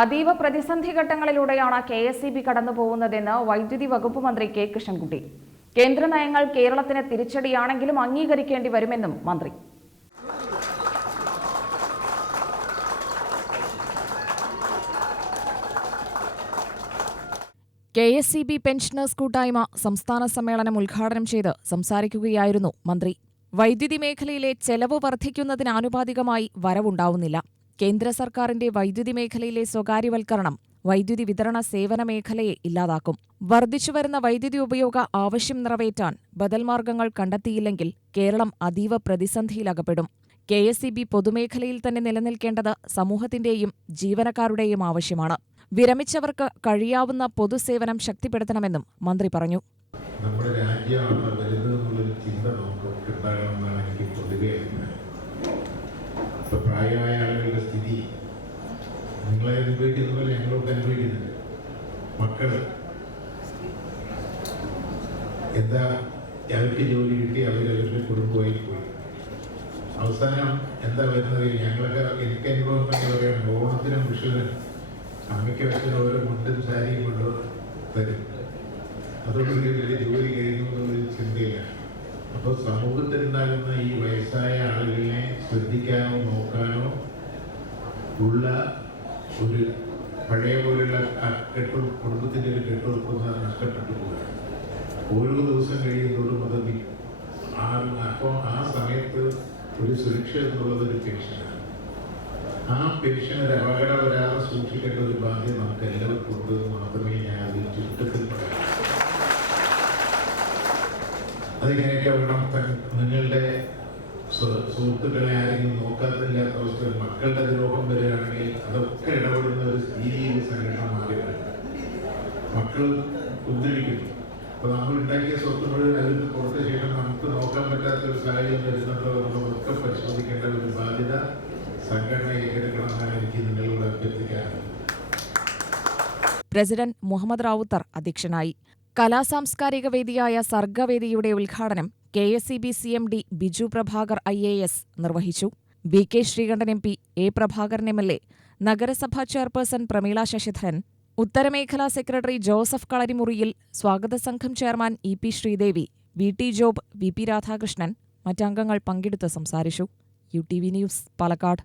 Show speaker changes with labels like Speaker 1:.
Speaker 1: അതീവ പ്രതിസന്ധി ഘട്ടങ്ങളിലൂടെയാണ് കെ എസ് ഇ ബി കടന്നുപോകുന്നതെന്ന് വൈദ്യുതി വകുപ്പ് മന്ത്രി കെ കൃഷ്ണൻകുട്ടി. കേന്ദ്ര നയങ്ങൾ കേരളത്തിന് തിരിച്ചടിയാണെങ്കിലും അംഗീകരിക്കേണ്ടി വരുമെന്നും മന്ത്രി. K S C B pensioners കൂട്ടായ്മ സംസ്ഥാന സമ്മേളനം ഉദ്ഘാടനം ചെയ്ത് സംസാരിക്കുകയായിരുന്നു മന്ത്രി. വൈദ്യുതി മേഖലയിലെ ചെലവ് വർദ്ധിക്കുന്നതിനാനുപാതികമായി വരവുണ്ടാവുന്നില്ല. കേന്ദ്ര സർക്കാരിന്റെ വൈദ്യുതി മേഖലയിലെ സ്വകാര്യവൽക്കരണം വൈദ്യുതി വിതരണ സേവന മേഖലയെ ഇല്ലാതാക്കും. വർദ്ധിച്ചുവരുന്ന വൈദ്യുതി ഉപയോഗ ആവശ്യം നിറവേറ്റാൻ ബദൽ മാർഗങ്ങൾ കണ്ടെത്തിയില്ലെങ്കിൽ കേരളം അതീവ പ്രതിസന്ധിയിലകപ്പെടും. കെ എസ് ഇ ബി പൊതുമേഖലയിൽ തന്നെ നിലനിൽക്കേണ്ടത് സമൂഹത്തിന്റെയും ജീവനക്കാരുടെയും ആവശ്യമാണ്. വിരമിച്ചവർക്ക് കഴിയാവുന്ന പൊതുസേവനം ശക്തിപ്പെടുത്തണമെന്നും മന്ത്രി പറഞ്ഞു.
Speaker 2: നമ്മുടെ രാജ്യമാണ് വലുതെന്നുള്ളൊരു ചിന്ത നമുക്ക് ഉണ്ടാകണമെന്നാണ് എനിക്ക് എന്താ അവർക്ക് ജോലി കിട്ടി അവർ അവരുടെ കുടുംബമായി പോയി. അവസാനം എന്താ വരുന്നത്? ഞങ്ങളൊക്കെ എനിക്ക് അനുഭവം തന്നെ പറയാം. ഓണത്തിനും വിഷുവിനും അമ്മയ്ക്ക് വെച്ചിന് ഓരോ മുണ്ടും സാരിയും കൊണ്ടോ തരും. അതോടുകൂടി വലിയ ജോലി കഴിയുന്നു എന്നുള്ളൊരു ചിന്തയില്ല. അപ്പോൾ സമൂഹത്തിലുണ്ടാകുന്ന ഈ വയസ്സായ ആളുകളെ ശ്രദ്ധിക്കാനോ നോക്കാനോ ഉള്ള ഒരു പഴയ പോലുള്ള കെട്ടുറപ്പ് കെട്ടു കുടുംബത്തിന്റെ ഒരു കെട്ടുറപ്പ് നഷ്ടപ്പെട്ടു പോവുകയാണ്. ഓരോ ദിവസം കഴിയുന്നതോടും അത് അപ്പോൾ ആ സമയത്ത് ഒരു സുരക്ഷ എന്നുള്ളത് ഒരു പെൻഷനാണ് ആ പെൻഷൻ ഒരു അപകടം വരാതെ സൂക്ഷിക്കേണ്ട ഒരു ബാധ്യത നമുക്ക് എല്ലാവർക്കും ഉണ്ട് മാത്രമേ ഞാൻ അതിൽ ചുരുക്കത്തിൽ പറയാം അതിങ്ങനെയൊക്കെ വേണം. നിങ്ങളുടെ സുഹൃത്തുക്കളെ ആരെങ്കിലും നോക്കാത്തില്ലാത്ത അവസ്ഥ മക്കളുടെ ദ്രോഹം വരികയാണെങ്കിൽ അതൊക്കെ ഇടപെടുന്ന ഒരു സ്ഥിതിയിൽ സംഘടന മാറി മക്കൾ ഉദ്ധരിക്കുന്നു അപ്പൊ നമ്മൾ ഉണ്ടാക്കിയ സ്വത്ത് മുഴുവൻ അതിൽ പുറത്ത് ശേഷം നമുക്ക് നോക്കാൻ പറ്റാത്ത ഒരു സാഹചര്യം വരുന്നുണ്ടോ നമ്മളൊക്കെ പരിശോധിക്കേണ്ട ഒരു ബാധ്യത സംഘടന ഏറ്റെടുക്കണമെന്നാണ് എനിക്ക് നിങ്ങളോട് അഭ്യർത്ഥിക്കാറുള്ളത്.
Speaker 1: പ്രസിഡന്റ് മുഹമ്മദ് റാവുത്തർ അധ്യക്ഷനായി. കലാസാംസ്കാരിക വേദിയായ സർഗവേദിയുടെ ഉദ്ഘാടനം K S E B C M D Biju Prabhakar I A S നിർവഹിച്ചു. V K Sreekandan M P A Prabhakaran M L A. നഗരസഭാ ചെയർപേഴ്സൺ പ്രമീള ശശിധരൻ ഉത്തരമേഖലാ സെക്രട്ടറി ജോസഫ് കളരിമുറിയിൽ സ്വാഗത സംഘം chairman E P Sreedevi V T Job V P Radhakrishnan മറ്റംഗങ്ങൾ പങ്കെടുത്ത് സംസാരിച്ചു. U T V news Palakkad.